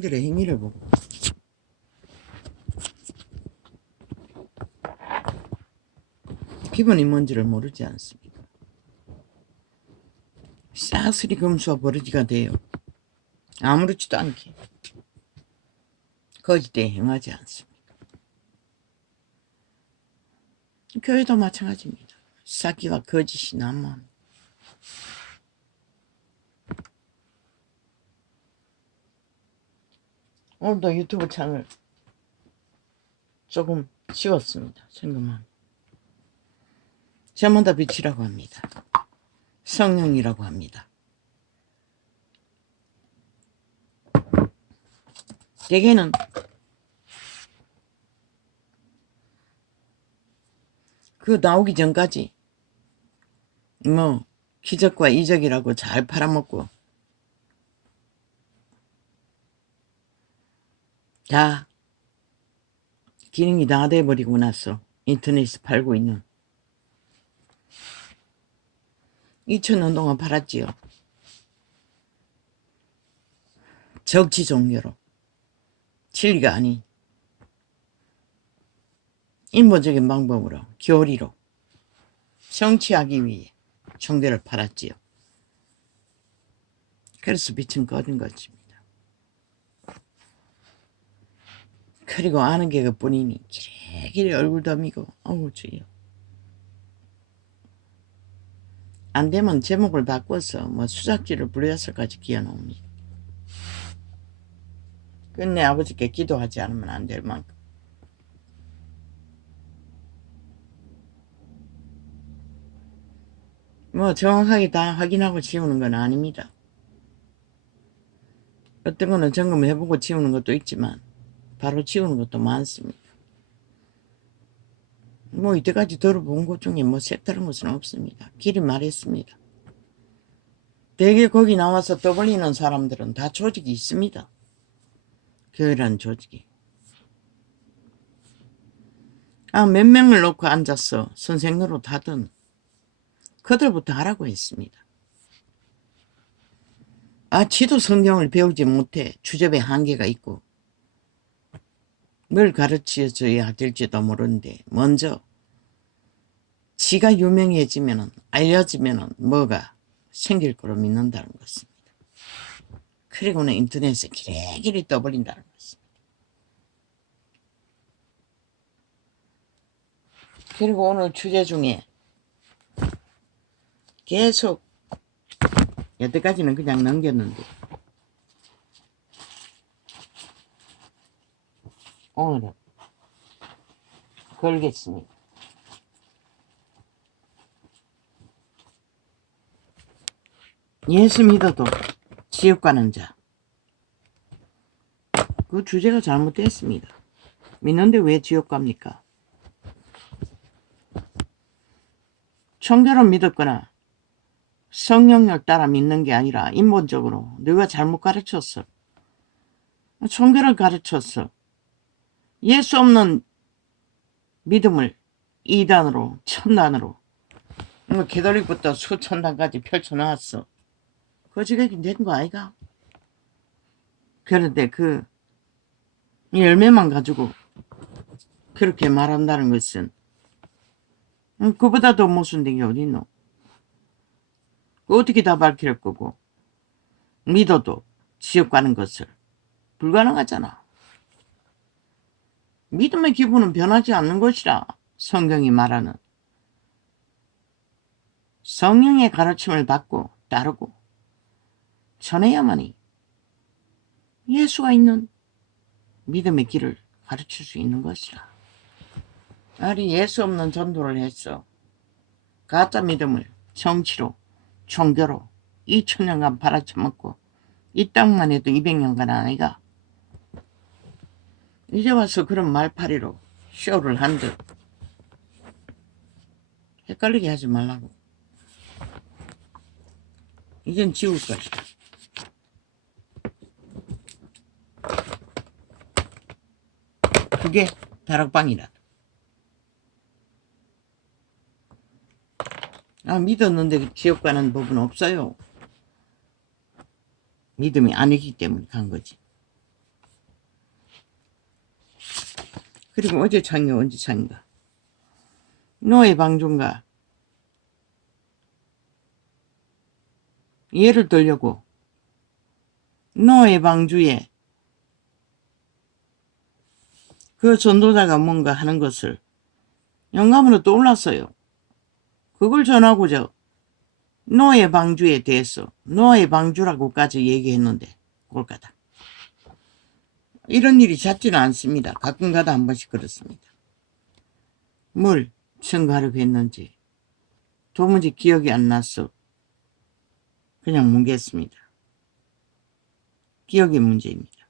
백성들의 행위를 보고 기본이 뭔지를 모르지 않습니까? 싹쓸이 금수와 버러지가 돼요. 아무렇지도 않게 거짓되이 행하지 않습니까? 교회도 마찬가지입니다. 사기와 거짓이 난무합니다. 오늘도 유튜브 창을 조금 지웠습니다. 생각만. 전부 다 빛이라고 합니다. 성령이라고 합니다. 대개는 그 나오기 전까지 뭐 기적과 이적이라고 잘 팔아먹고 다 기능이 다 돼버리고 나서 인터넷에 팔고 있는 2000년 동안 팔았지요. 정치 종교로 진리가 아닌 인본적인 방법으로 교리로 정치하기 위해 종교를 팔았지요. 그래서 빛은 꺼진 것입니다. 그리고 아는 게 그뿐이니 기레기레 얼굴 더미고 어우 주여. 안되면 제목을 바꿔서 뭐 수작지를 부려서까지 기어놓습니다. 끝내 아버지께 기도하지 않으면 안 될 만큼. 뭐 정확하게 다 확인하고 지우는 건 아닙니다. 어떤 거는 점검해보고 지우는 것도 있지만 바로 지우는 것도 많습니다. 뭐 이때까지 들어본 것 중에 뭐 색다른 것은 없습니다. 길이 말했습니다. 대개 거기 나와서 떠벌리는 사람들은 다 조직이 있습니다. 교회라는 조직이. 몇 명을 놓고 앉아서 선생 노릇 하던 그들부터 하라고 했습니다. 지도 성경을 배우지 못해 주접에 한계가 있고 뭘 가르쳐줘야 될지도 모르는데 먼저 지가 유명해지면 알려지면 뭐가 생길 거로 믿는다는 것입니다. 그리고는 인터넷에 기레기레 떠버린다는 것입니다. 그리고 오늘 주제 중에 계속 여태까지는 그냥 넘겼는데 오늘은 걸겠습니다. 예수 믿어도 지옥 가는 자. 그 주제가 잘못됐습니다. 믿는데 왜 지옥 갑니까? 종교를 믿었거나 성령을 따라 믿는 게 아니라 인본적으로 누가 잘못 가르쳤어. 종교를 가르쳤어. 예수 없는 믿음을 2단으로 천단으로 개돌릭부터 수천단까지 펼쳐놨어. 거지가긴 된 거 아이가? 그런데 그 열매만 가지고 그렇게 말한다는 것은 그보다 더 모순된 게 어딨노? 어떻게 다 밝힐 거고 믿어도 지옥 가는 것을 불가능하잖아. 믿음의 기분은 변하지 않는 것이라 성경이 말하는 성령의 가르침을 받고 따르고 전해야만이 예수가 있는 믿음의 길을 가르칠 수 있는 것이라. 아니 예수 없는 전도를 했어. 가짜 믿음을 정치로 종교로 2000년간 팔아쳐먹고 이 땅만 해도 200년간 아이가 이제 와서 그런 말파리로 쇼를 한 듯 헷갈리게 하지 말라고. 이젠 지울 것이다. 그게 다락방이라. 믿었는데 지옥 가는 법은 없어요. 믿음이 아니기 때문에 간 거지. 그리고 어제 창이 언제 창인가? 노예 방주인가? 예를 들려고 노예 방주에 그 전도자가 뭔가 하는 것을 영감으로 떠올랐어요. 그걸 전하고자 노예 방주에 대해서 노예 방주라고까지 얘기했는데 꼴까다. 이런 일이 잦지는 않습니다. 가끔가다 한 번씩 그렇습니다. 뭘 청가를 했는지 도무지 기억이 안 나서 그냥 뭉갰습니다. 기억의 문제입니다.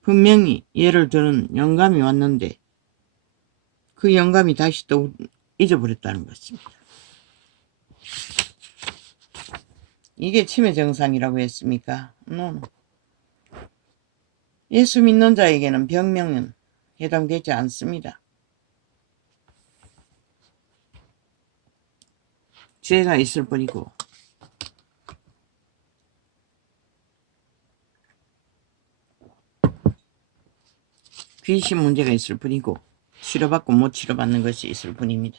분명히 예를 들은 영감이 왔는데 그 영감이 다시 또 잊어버렸다는 것입니다. 이게 치매 증상이라고 했습니까? 노노. 예수 믿는 자에게는 병명은 해당되지 않습니다. 죄가 있을 뿐이고 귀신 문제가 있을 뿐이고 치료받고 못 치료받는 것이 있을 뿐입니다.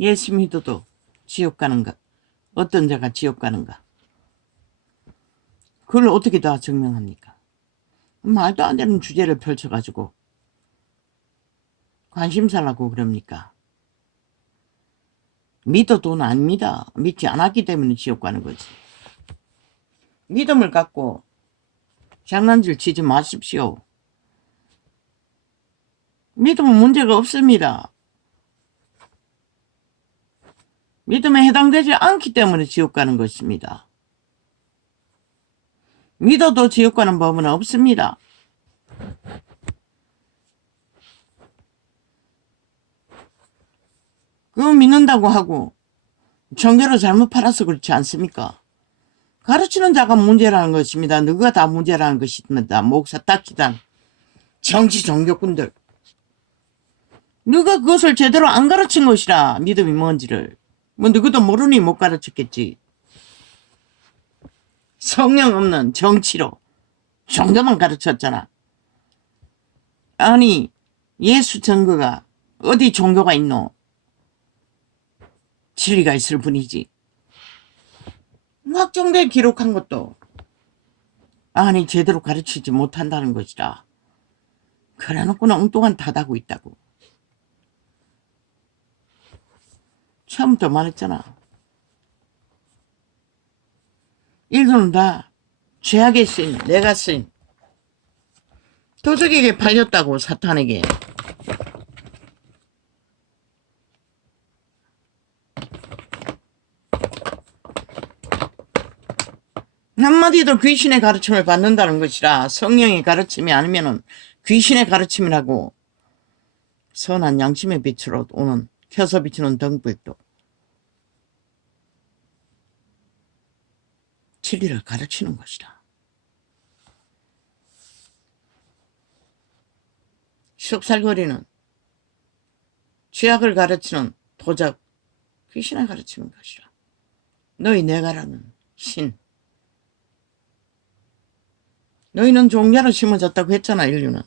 예수 믿어도 지옥 가는가? 어떤 자가 지옥 가는가? 그걸 어떻게 다 증명합니까? 말도 안 되는 주제를 펼쳐가지고 관심사라고 그럽니까? 믿어도는 아닙니다. 믿지 않았기 때문에 지옥 가는 거지. 믿음을 갖고 장난질 치지 마십시오. 믿음은 문제가 없습니다. 믿음에 해당되지 않기 때문에 지옥 가는 것입니다. 믿어도 지옥 가는 법은 없습니다. 그거 믿는다고 하고 정교로 잘못 팔아서 그렇지 않습니까? 가르치는 자가 문제라는 것입니다. 누가 다 문제라는 것입니다. 목사, 딱지단, 정치 종교꾼들. 누가 그것을 제대로 안 가르친 것이라 믿음이 뭔지를. 뭐 누구도 모르니 못 가르쳤겠지. 성령 없는 정치로 종교만 가르쳤잖아. 아니 예수 증거가 어디 종교가 있노? 진리가 있을 뿐이지. 확정돼 기록한 것도 아니 제대로 가르치지 못한다는 것이라. 그래놓고는 엉뚱한 탓하고 있다고. 처음부터 말했잖아. 이거는 다 죄악의 신, 내가 쓴 도적에게 팔렸다고. 사탄에게. 한마디도 귀신의 가르침을 받는다는 것이라. 성령의 가르침이 아니면은 귀신의 가르침이라고. 선한 양심의 빛으로 오는 켜서 비추는 등불도 진리를 가르치는 것이다. 쑥살거리는 죄악을 가르치는 도적, 귀신을 가르치는 것이라. 너희 내가라는 신. 너희는 종자로 심어졌다고 했잖아. 인류는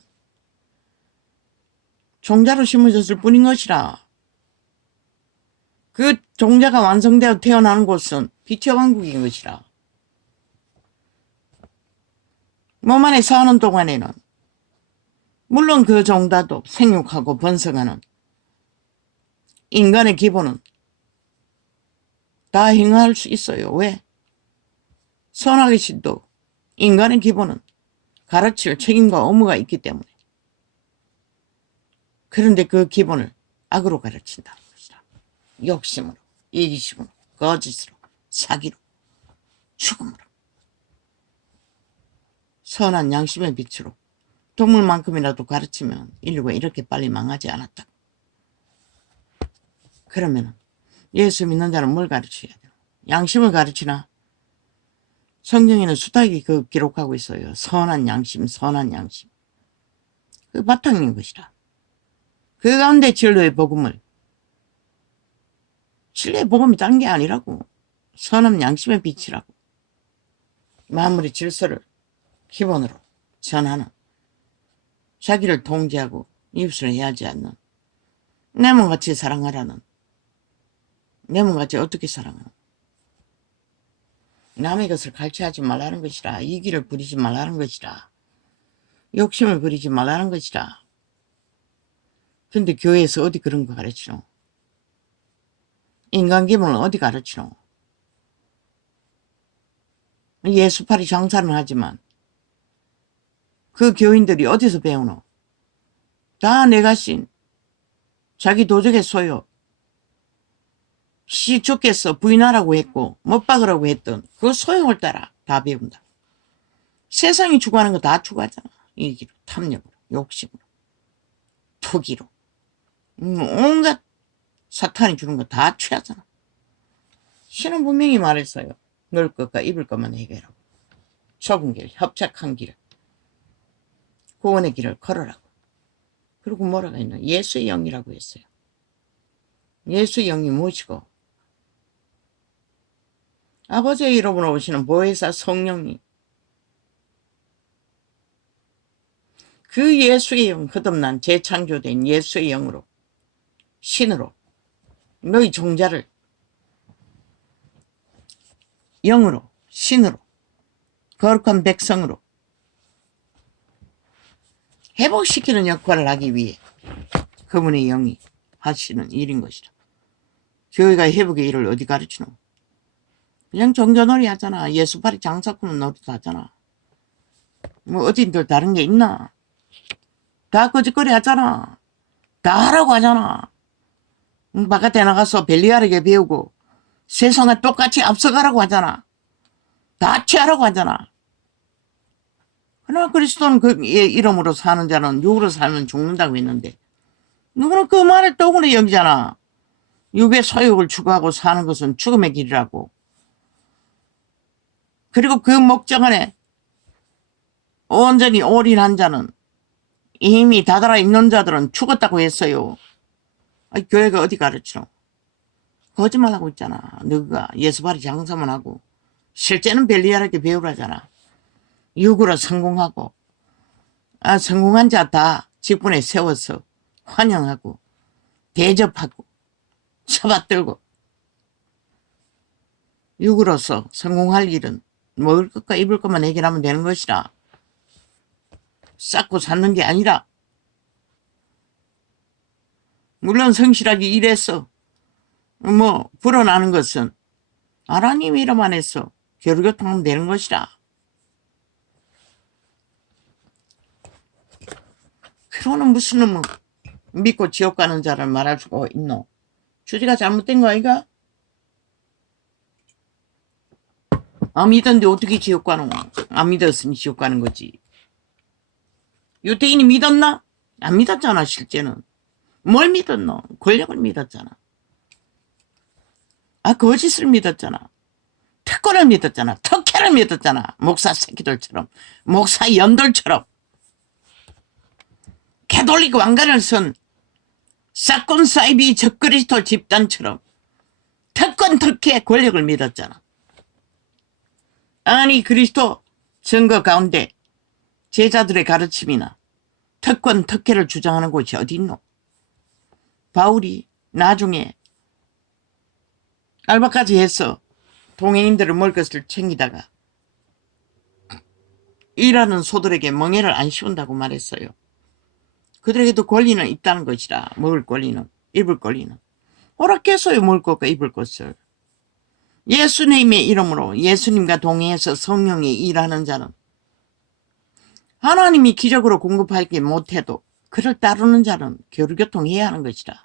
종자로 심어졌을 뿐인 것이라. 그 종자가 완성되어 태어나는 곳은 빛의 왕국인 것이라. 몸 안에 사는 동안에는 물론 그 종자도 생육하고 번성하는 인간의 기본은 다 행할 수 있어요. 왜? 선악의 신도 인간의 기본은 가르칠 책임과 의무가 있기 때문에. 그런데 그 기본을 악으로 가르친다는 것이라. 욕심으로, 이기심으로, 거짓으로, 사기로, 죽음으로. 선한 양심의 빛으로 동물만큼이라도 가르치면 인류가 이렇게 빨리 망하지 않았다. 그러면 예수 믿는 자는 뭘 가르쳐야 돼요? 양심을 가르치나? 성경에는 수탁이 그 기록하고 있어요. 선한 양심, 선한 양심. 그 바탕인 것이라. 그 가운데 진로의 복음을, 진리의 복음이 딴 게 아니라고. 선함 양심의 빛이라고. 만물의 질서를 기본으로 전하는, 자기를 통제하고 이웃을 해하지 않는, 내 몸같이 사랑하라는, 내 몸같이 어떻게 사랑하는, 남의 것을 갈취하지 말라는 것이라. 이기를 부리지 말라는 것이라. 욕심을 부리지 말라는 것이라. 근데 교회에서 어디 그런 거 가르치노? 인간 기본을 어디 가르치노? 예수팔이 장사는 하지만 그 교인들이 어디서 배우노? 다 내가 신 자기 도적의 소유, 시 죽겠어 부인하라고 했고 못 박으라고 했던 그 소용을 따라 다 배운다. 세상이 추구하는 거 다 추구하잖아. 이기로, 탐욕으로, 욕심으로, 투기로, 온갖 사탄이 주는 거 다 취하잖아. 신은 분명히 말했어요. 넣을 것과 입을 것만 해결하고 좁은 길, 협착한 길을, 구원의 길을 걸으라고. 그리고 뭐라고 했나? 예수의 영이라고 했어요. 예수의 영이 무엇이고? 아버지의 이름으로 오시는 보혜사 성령이, 그 예수의 영, 거듭난 재창조된 예수의 영으로, 신으로, 너희 종자를 영으로, 신으로, 거룩한 백성으로 회복시키는 역할을 하기 위해 그분의 영이 하시는 일인 것이라. 교회가 회복의 일을 어디 가르치노? 그냥 종교놀이 하잖아. 예수팔이 장사꾼은 놀이도 하잖아. 뭐 어딘들 다른 게 있나? 다 거짓거리 하잖아. 다 하라고 하잖아. 바깥에 나가서 벨리아르게 배우고 세상에 똑같이 앞서가라고 하잖아. 다 취하라고 하잖아. 그러나 그리스도는 그의 이름으로 사는 자는 육으로 살면 죽는다고 했는데 누구는 그 말을 떡으로 여기잖아. 육의 소욕을 추구하고 사는 것은 죽음의 길이라고. 그리고 그 목적 안에 온전히 올인한 자는, 이미 다달아 있는 자들은 죽었다고 했어요. 교회가 어디 가르치노? 거짓말하고 있잖아. 너가 예수발이 장사만 하고 실제는 벨리아르게 배우라잖아. 육으로 성공하고, 성공한 자 다 직분에 세워서 환영하고 대접하고 쳐받들고. 육으로서 성공할 일은 먹을 것과 입을 것만 해결하면 되는 것이라. 쌓고 쌓는 게 아니라. 물론 성실하게 일해서 불어나는 것은 하나님 이름 안에서 교류교통하면 되는 것이라. 그러는 무슨 놈은 믿고 지옥 가는 자를 말할 수가 있노? 주제가 잘못된 거 아이가? 안 믿었는데 어떻게 지옥 가노? 안 믿었으니 지옥 가는 거지. 유대인이 믿었나? 안 믿었잖아. 실제는 뭘 믿었노? 권력을 믿었잖아. 거짓을 믿었잖아. 특권을 믿었잖아. 특혜를 믿었잖아. 목사 새끼들처럼, 목사 연돌처럼, 캐톨릭 왕관을 쓴 사건 사이비 적그리스도 집단처럼 특권, 특혜, 권력을 믿었잖아. 아니 그리스도 증거 가운데 제자들의 가르침이나 특권, 특혜를 주장하는 곳이 어디 있노? 바울이 나중에 알바까지 해서 동행인들을 먹을 것을 챙기다가 일하는 소들에게 멍에를 안 씌운다고 말했어요. 그들에게도 권리는 있다는 것이라. 먹을 권리는, 입을 권리는. 허락했어요. 먹을 것과 입을 것을. 예수님의 이름으로 예수님과 동행해서 성령이 일하는 자는 하나님이 기적으로 공급하지 못해도 그를 따르는 자는 교류교통해야 하는 것이라.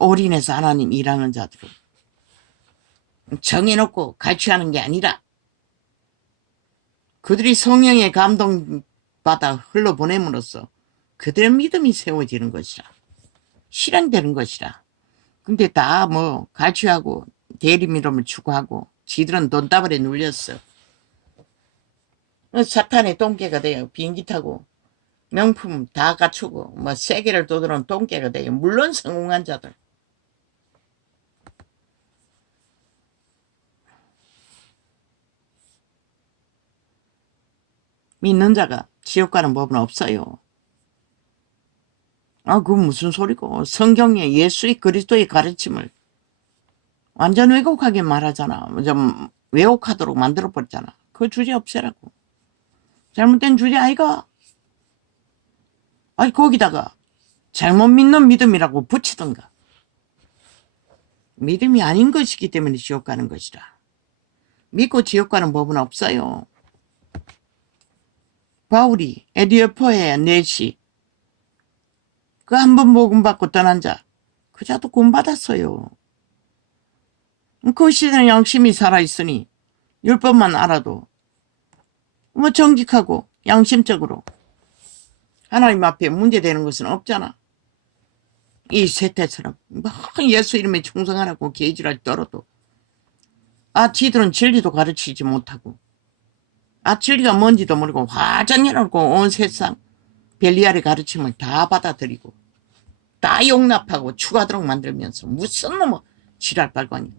올인해서 하나님 일하는 자들은 정해놓고 갈취하는 게 아니라 그들이 성령의 감동받아 흘러보냄으로써 그들의 믿음이 세워지는 것이라. 실현되는 것이라. 근데 다 갈취하고 대리미름을 추구하고 지들은 돈다발에 눌렸어. 사탄의 똥개가 돼요. 비행기 타고 명품 다 갖추고 뭐 세계를 떠도는 돈깨가 되게 물론 성공한 자들. 믿는 자가 지옥 가는 법은 없어요. 아, 그건 무슨 소리고. 성경에 예수의 그리스도의 가르침을 완전 왜곡하게 말하잖아. 좀 왜곡하도록 만들어버렸잖아. 그 주제 없애라고. 잘못된 주제 아이가. 아니 거기다가 잘못 믿는 믿음이라고 붙이던가. 믿음이 아닌 것이기 때문에 지옥 가는 것이라. 믿고 지옥 가는 법은 없어요. 바울이 에디오파에 넷이 그 한 번 복음 받고 떠난 자, 그 자도 구원 받았어요. 그 시대는 양심이 살아있으니 율법만 알아도 뭐 정직하고 양심적으로 하나님 앞에 문제되는 것은 없잖아. 이 세태처럼 막 예수 이름에 충성하라고 개지랄 떨어도 지들은 진리도 가르치지 못하고 진리가 뭔지도 모르고 화전이라고 온 세상 벨리알의 가르침을 다 받아들이고 다 용납하고 추가하도록 만들면서 무슨 놈의 지랄 발광이.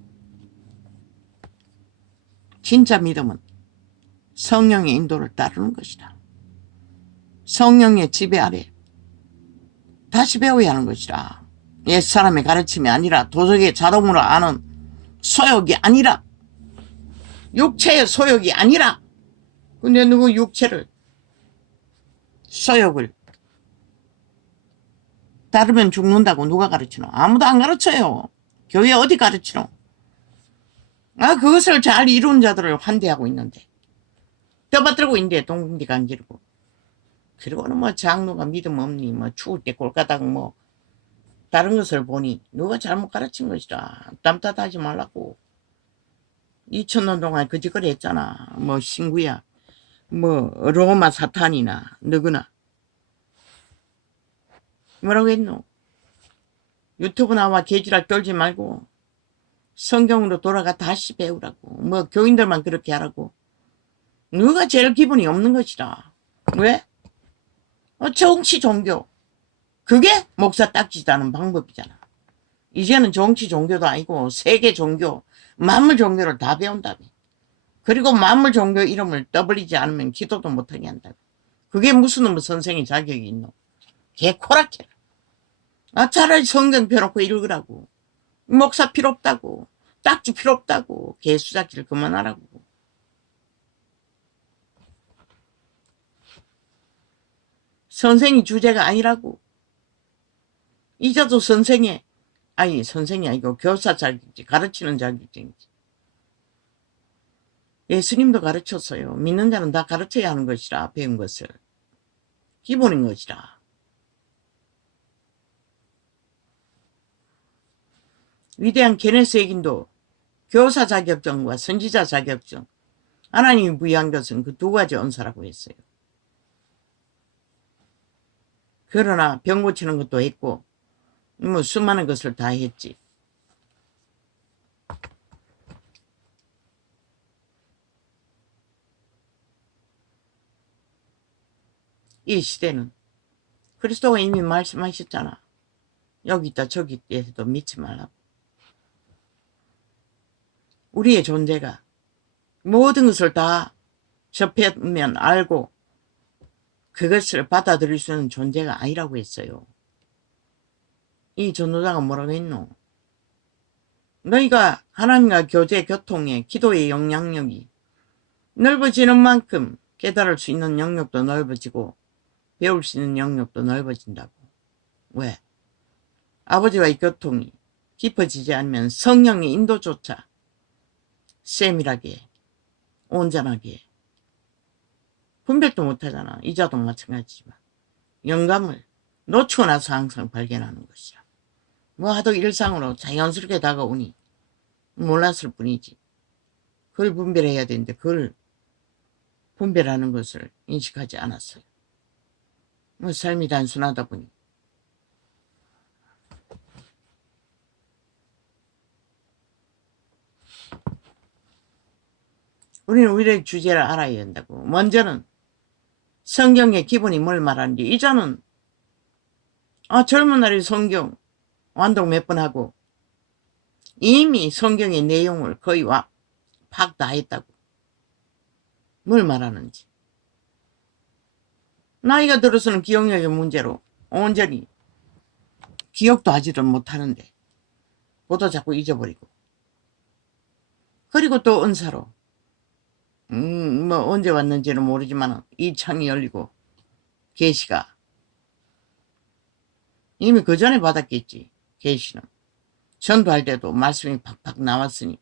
진짜 믿음은 성령의 인도를 따르는 것이다. 성령의 지배 아래 다시 배워야 하는 것이라. 옛사람의 가르침이 아니라 도덕의 자동으로 아는 소욕이 아니라 육체의 소욕이 아니라. 근데 누구 육체를 소욕을 따르면 죽는다고 누가 가르치노? 아무도 안 가르쳐요. 교회 어디 가르치노? 그것을 잘 이룬 자들을 환대하고 있는데 떠받들고 있는데 동기가 안 지르고. 그리고는 뭐 장로가 믿음 없니 뭐 죽을 때 골가닥 뭐 다른 것을 보니 누가 잘못 가르친 것이라. 땀 따하지 말라고. 2000년 동안 그 짓거리 했잖아. 뭐 신구야 뭐 로마 사탄이나 누구나 뭐라고 했노? 유튜브 나와 개지랄 떨지 말고 성경으로 돌아가 다시 배우라고. 뭐 교인들만 그렇게 하라고. 누가 제일 기분이 없는 것이라. 왜? 정치 종교. 그게 목사 딱지다는 방법이잖아. 이제는 정치 종교도 아니고 세계 종교, 만물 종교를 다 배운다며. 그리고 만물 종교 이름을 떠벌리지 않으면 기도도 못하게 한다며. 그게 무슨 놈의 선생의 자격이 있노? 개코락해라. 차라리 성경 펴놓고 읽으라고. 목사 필요 없다고. 딱지 필요 없다고. 개수작질 그만하라고. 선생이 주제가 아니라고. 이자도 선생이 아니고 교사 자격이지. 가르치는 자격증이지. 예수님도 가르쳤어요. 믿는 자는 다 가르쳐야 하는 것이라. 배운 것을. 기본인 것이라. 위대한 케네스 에긴도 교사 자격증과 선지자 자격증, 하나님이 부여한 것은 그 두 가지 언사라고 했어요. 그러나 병 고치는 것도 했고 뭐 수많은 것을 다 했지. 이 시대는 그리스도가 이미 말씀하셨잖아. 여기 있다 저기 있다 믿지 말라고. 우리의 존재가 모든 것을 다 접하면 알고 그것을 받아들일 수 있는 존재가 아니라고 했어요. 이 전도자가 뭐라고 했노? 너희가 하나님과 교제, 교통에 기도의 영향력이 넓어지는 만큼 깨달을 수 있는 영역도 넓어지고 배울 수 있는 영역도 넓어진다고. 왜? 아버지와의 교통이 깊어지지 않으면 성령의 인도조차 세밀하게 온전하게 분별도 못하잖아. 이자도 마찬가지지만 영감을 놓치고 나서 항상 발견하는 것이야. 뭐 하도 일상으로 자연스럽게 다가오니 몰랐을 뿐이지. 그걸 분별해야 되는데 그걸 분별하는 것을 인식하지 않았어요. 뭐 삶이 단순하다 보니. 우리는 우리의 주제를 알아야 한다고. 먼저는 성경의 기본이 뭘 말하는지. 이자는 젊은 날에 성경 완독 몇 번 하고 이미 성경의 내용을 거의 파악 다 했다고. 뭘 말하는지. 나이가 들어서는 기억력의 문제로 온전히 기억도 하지를 못하는데 보도 자꾸 잊어버리고. 그리고 또 은사로 뭐 언제 왔는지는 모르지만 이 창이 열리고 계시가 이미 그 전에 받았겠지. 계시는 전도할 때도 말씀이 팍팍 나왔으니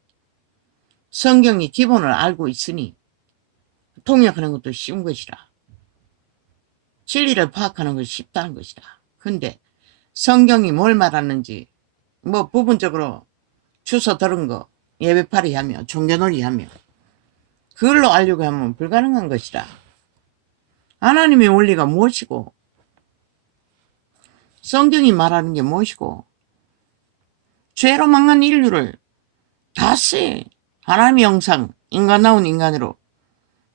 성경이 기본을 알고 있으니 통역하는 것도 쉬운 것이라. 진리를 파악하는 것이 쉽다는 것이다. 근데 성경이 뭘 말하는지 뭐 부분적으로 주워 들은 거 예배팔이 하며 종교놀이 하며 그걸로 알려고 하면 불가능한 것이라. 하나님의 원리가 무엇이고 성경이 말하는 게 무엇이고 죄로 망한 인류를 다시 하나님의 형상 인간다운 인간으로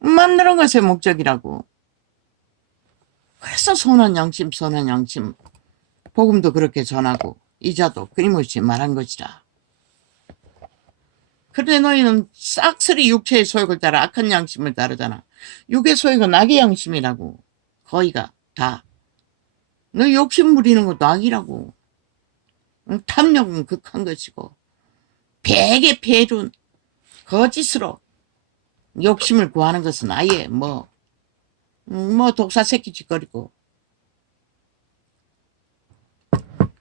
만드는 것의 목적이라고. 그래서 선한 양심 복음도 그렇게 전하고 이자도 끊임없이 말한 것이라. 그런데 너희는 싹쓸이 육체의 소욕을 따라 악한 양심을 따르잖아. 육의 소욕은 악의 양심이라고. 거의가 다. 너 욕심 부리는 것도 악이라고. 탐욕은 극한 것이고 백의 폐륜 거짓으로 욕심을 구하는 것은 아예 뭐 독사 새끼 짓거리고.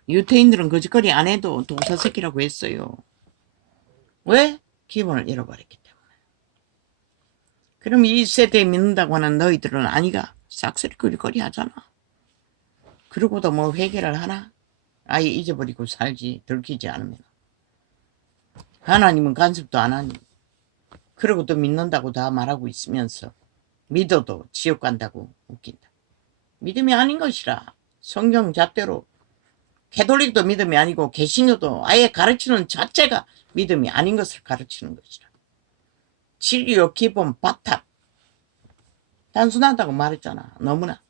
유태인들은 거짓거리 안 해도 독사 새끼라고 했어요. 왜? 기본을 잃어버렸기 때문에. 그럼 이 세대에 믿는다고 하는 너희들은 아니가 싹쓸이 거짓거리 하잖아. 그러고도 뭐 회개를 하나? 아예 잊어버리고 살지. 들키지 않으면. 하나님은 간섭도 안 하니. 그러고 또 믿는다고 다 말하고 있으면서 믿어도 지옥 간다고 웃긴다. 믿음이 아닌 것이라. 성경 잣대로 캐톨릭도 믿음이 아니고 개신교도 아예 가르치는 자체가 믿음이 아닌 것을 가르치는 것이라. 진리요 기본 바탕. 단순하다고 말했잖아. 너무나.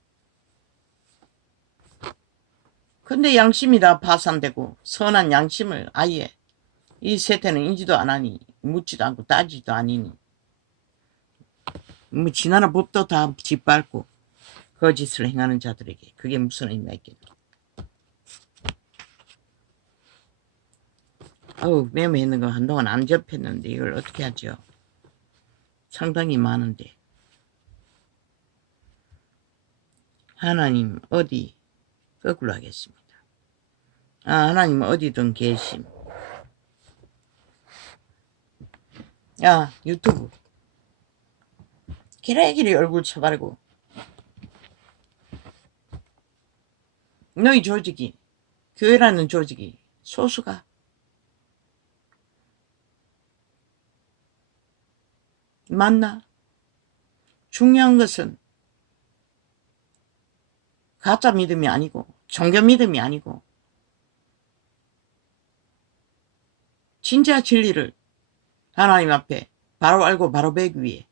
근데 양심이 다 파산되고 선한 양심을 아예 이 세태는 인지도 안 하니 묻지도 않고 따지도 아니니 뭐 지나라 법도 다 짓밟고 거짓을 행하는 자들에게 그게 무슨 의미가 있겠냐. 매매했는 거 한동안 안 접했는데 이걸 어떻게 하죠? 상당히 많은데. 하나님 어디 거꾸로 하겠습니다. 하나님 어디든 계심. 유튜브 기레기리 얼굴 쳐바르고 너희 조직이 교회라는 조직이 소수가 맞나? 중요한 것은 가짜 믿음이 아니고 종교 믿음이 아니고 진짜 진리를 하나님 앞에 바로 알고 바로 배기 위해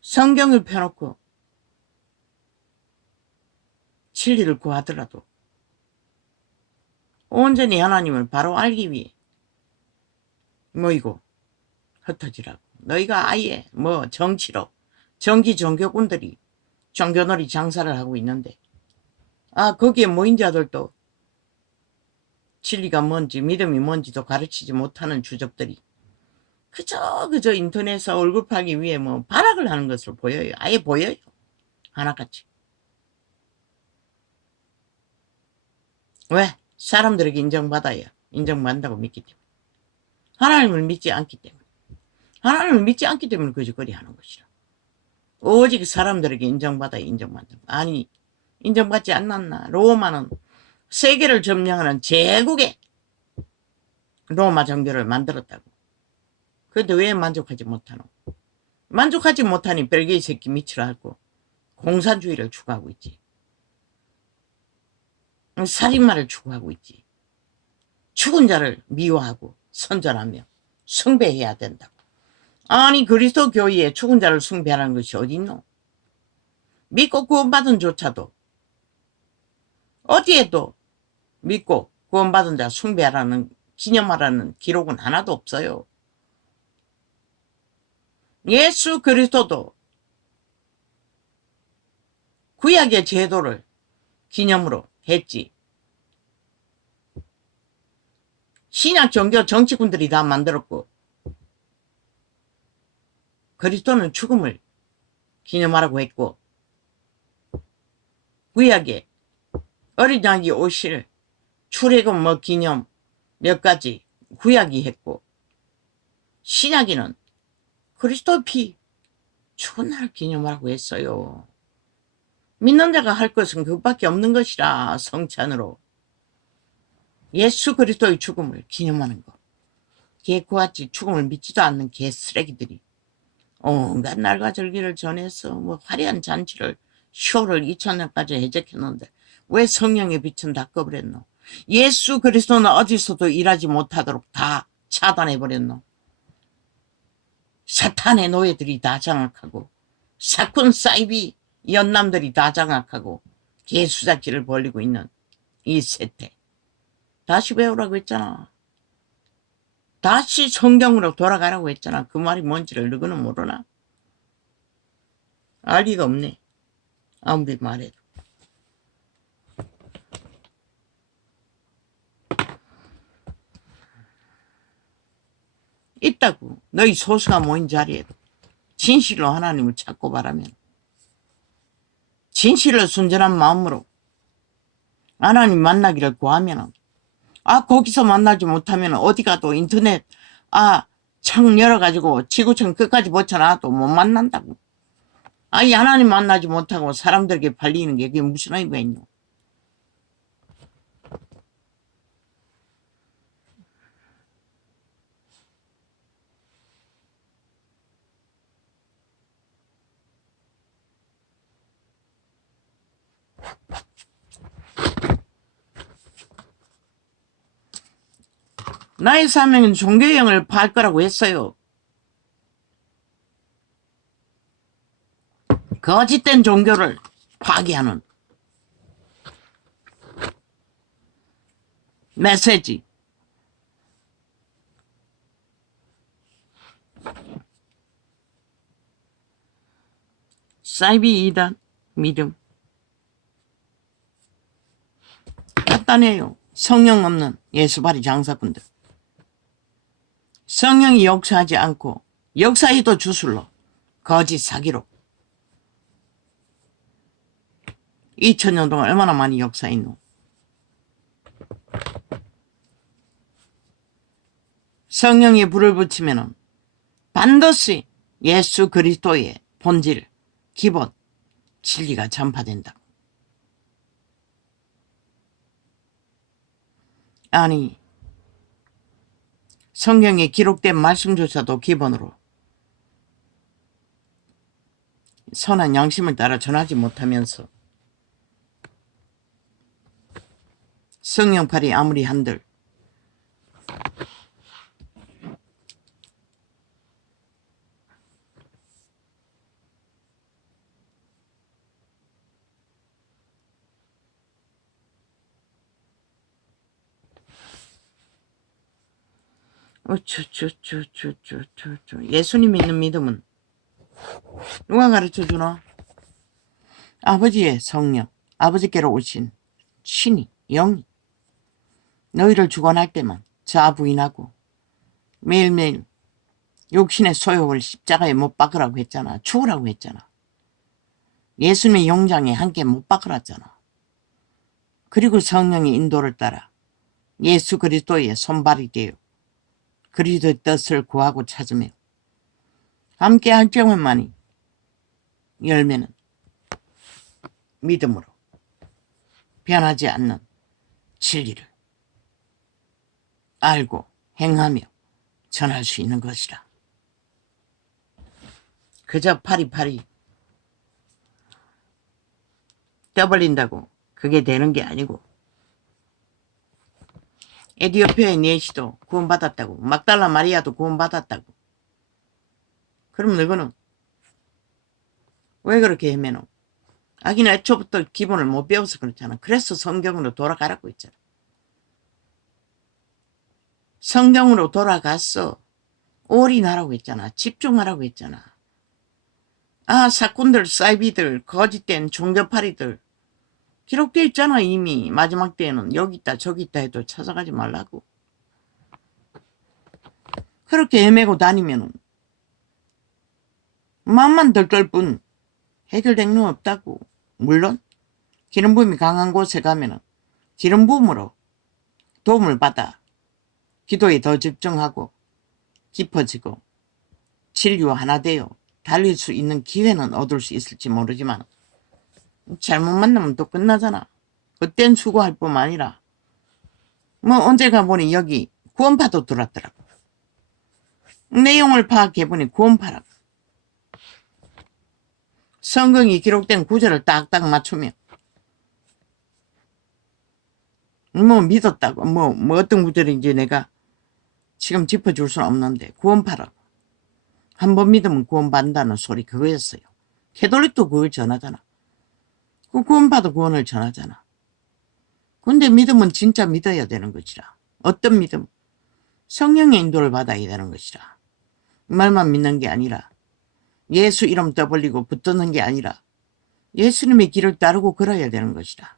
성경을 펴놓고 진리를 구하더라도 온전히 하나님을 바로 알기 위해 모이고 흩어지라고. 너희가 아예 정치로 정기 종교꾼들이 종교놀이 장사를 하고 있는데 거기에 모인 자들도 진리가 뭔지 믿음이 뭔지도 가르치지 못하는 주접들이 그저 인터넷에 얼굴 팔기 위해 발악을 하는 것으로 보여요. 아예 보여요. 하나같이. 왜? 사람들에게 인정받아야 인정받는다고 믿기 때문에. 하나님을 믿지 않기 때문에. 하나님을 믿지 않기 때문에 거짓거리 하는 것이라. 오직 사람들에게 인정받아야 인정받는 거. 아니 인정받지 않았나. 로마는 세계를 점령하는 제국의 로마 정교를 만들었다고. 그런데 왜 만족하지 못하노? 만족하지 못하니 별개의 새끼 밑으로 하고 공산주의를 추구하고 있지. 살인마를 추구하고 있지. 죽은 자를 미워하고 선전하며 숭배해야 된다고. 아니 그리스도 교회에 죽은 자를 숭배하는 것이 어디 있노? 믿고 구원받은 조차도 어디에도 믿고 구원받은 자 숭배하라는 기념하라는 기록은 하나도 없어요. 예수 그리스도도 구약의 제도를 기념으로 했지. 신약 종교 정치군들이 다 만들었고 그리스도는 죽음을 기념하라고 했고 구약에 어린 양이 오실 출애굽 뭐 기념 몇 가지 구약이 했고 신약에는 그리스도 피 죽은 날을 기념하라고 했어요. 믿는 자가 할 것은 그것밖에 없는 것이라 성찬으로 예수 그리스도의 죽음을 기념하는 것. 개코같이 죽음을 믿지도 않는 개쓰레기들이 온갖 날과 절기를 전해서 뭐 화려한 잔치를 쇼를 2000년까지 해적했는데 왜 성령의 빛은 다 꺼버렸노? 예수 그리스도는 어디서도 일하지 못하도록 다 차단해버렸노? 사탄의 노예들이 다 장악하고 사꾼 사이비 연남들이 다 장악하고 개수작질을 벌이고 있는 이 세태. 다시 배우라고 했잖아. 다시 성경으로 돌아가라고 했잖아. 그 말이 뭔지를 너희는 모르나? 알 리가 없네. 아무리 말해도. 있다고. 너희 소수가 모인 자리에도 진실로 하나님을 찾고 바라면 진실을 순전한 마음으로 하나님 만나기를 구하면 거기서 만나지 못하면 어디 가도 인터넷 창 열어가지고 지구촌 끝까지 붙여놔도 못 만난다고. 이 하나님 만나지 못하고 사람들에게 팔리는 게 그게 무슨 의미가 있노? 나의 사명은 종교형을 파할 거라고 했어요. 거짓된 종교를 파괴하는 메시지. 사이비 이단 믿음. 간단해요. 성령 없는 예수발이 장사꾼들. 성령이 역사하지 않고 역사에도 주술로 거짓 사기로 2000년 동안 얼마나 많이 역사했노. 성령에 불을 붙이면 반드시 예수 그리스도의 본질, 기본, 진리가 전파된다. 아니 성경에 기록된 말씀조차도 기본으로 선한 양심을 따라 전하지 못하면서 성령팔이 아무리 한들 예수님 믿는 믿음은 누가 가르쳐주나? 아버지의 성령, 아버지께로 오신 신이, 영이 너희를 주관할 때만 자부인하고 매일매일 육신의 소욕을 십자가에 못 박으라고 했잖아. 죽으라고 했잖아. 예수님의 영장에 함께 못 박으랐잖아. 그리고 성령의 인도를 따라 예수 그리스도의 손발이 되어 그리스도의 뜻을 구하고 찾으며 함께 할 경우만이 열매는 믿음으로 변하지 않는 진리를 알고 행하며 전할 수 있는 것이라. 그저 파리파리 떠벌린다고 그게 되는 게 아니고 에디오피아의 네시도 구원받았다고 막달라 마리아도 구원받았다고. 그럼 너희는 왜 그렇게 헤매노? 아기는 애초부터 기본을 못 배워서 그렇잖아. 그래서 성경으로 돌아가라고 했잖아. 성경으로 돌아갔어. 올인하라고 했잖아. 집중하라고 했잖아. 아, 사꾼들, 사이비들, 거짓된 종교파리들 기록되어 있잖아. 이미 마지막 때에는 여기 있다 저기 있다 해도 찾아가지 말라고. 그렇게 헤매고 다니면 마음만 들떨 뿐 해결된 일 없다고. 물론 기름 부음이 강한 곳에 가면은 기름 부음으로 도움을 받아 기도에 더 집중하고 깊어지고 진리와 하나 되어 달릴 수 있는 기회는 얻을 수 있을지 모르지만 잘못 만나면 또 끝나잖아. 그땐 수고할 뿐만 아니라 뭐 언제 가보니 여기 구원파도 들어왔더라고. 내용을 파악해보니 구원파라고. 성경이 기록된 구절을 딱딱 맞추면 뭐 믿었다고 뭐 어떤 구절인지 내가 지금 짚어줄 수는 없는데 구원파라고. 한 번 믿으면 구원받는다는 소리 그거였어요. 캐톨릭도 그걸 전하잖아. 그 구원파도 구원을 전하잖아. 근데 믿음은 진짜 믿어야 되는 것이라. 어떤 믿음? 성령의 인도를 받아야 되는 것이라. 말만 믿는 게 아니라 예수 이름 떠벌리고 붙드는 게 아니라 예수님의 길을 따르고 걸어야 되는 것이라.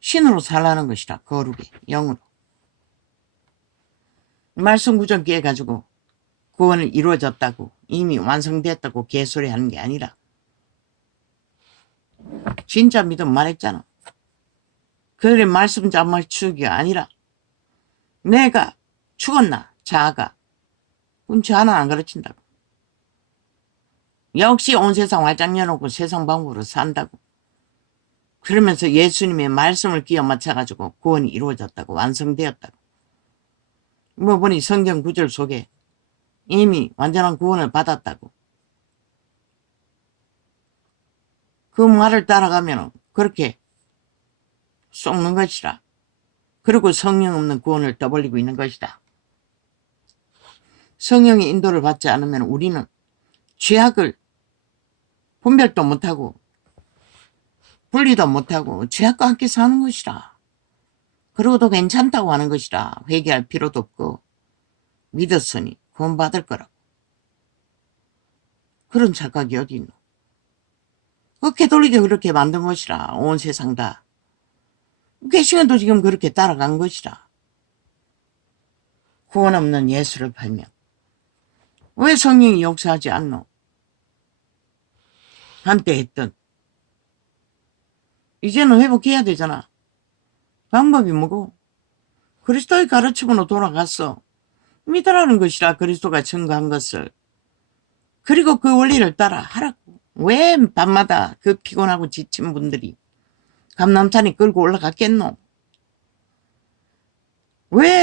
신으로 살라는 것이라. 거룩에 영으로. 말씀 구절 깨가지고 구원을 이루어졌다고 이미 완성됐다고 개소리 하는 게 아니라 진짜 믿음 말했잖아. 그래 말씀 잡맞추기가 아니라 내가 죽었나 자아가 그럼 자아는 안 가르친다고. 역시 온 세상 활짝 열어놓고 세상 방법으로 산다고. 그러면서 예수님의 말씀을 끼워 맞춰가지고 구원이 이루어졌다고 완성되었다고. 뭐 보니 성경 구절 속에 이미 완전한 구원을 받았다고. 그 말을 따라가면 그렇게 쏟는 것이라. 그리고 성령 없는 구원을 떠벌리고 있는 것이다. 성령의 인도를 받지 않으면 우리는 죄악을 분별도 못하고 분리도 못하고 죄악과 함께 사는 것이라. 그러고도 괜찮다고 하는 것이라. 회개할 필요도 없고 믿었으니 구원받을 거라고. 그런 착각이 어디 있노. 그 캐톨릭이 그렇게 만든 것이라. 온 세상 다. 개신교도 지금 그렇게 따라간 것이라. 구원 없는 예수를 팔며 왜 성령이 역사하지 않노? 한때 했던. 이제는 회복해야 되잖아. 방법이 뭐고? 그리스도의 가르침으로 돌아갔어. 믿으라는 것이라. 그리스도가 증거한 것을. 그리고 그 원리를 따라 하라고. 왜 밤마다 그 피곤하고 지친 분들이 감람산이 끌고 올라갔겠노? 왜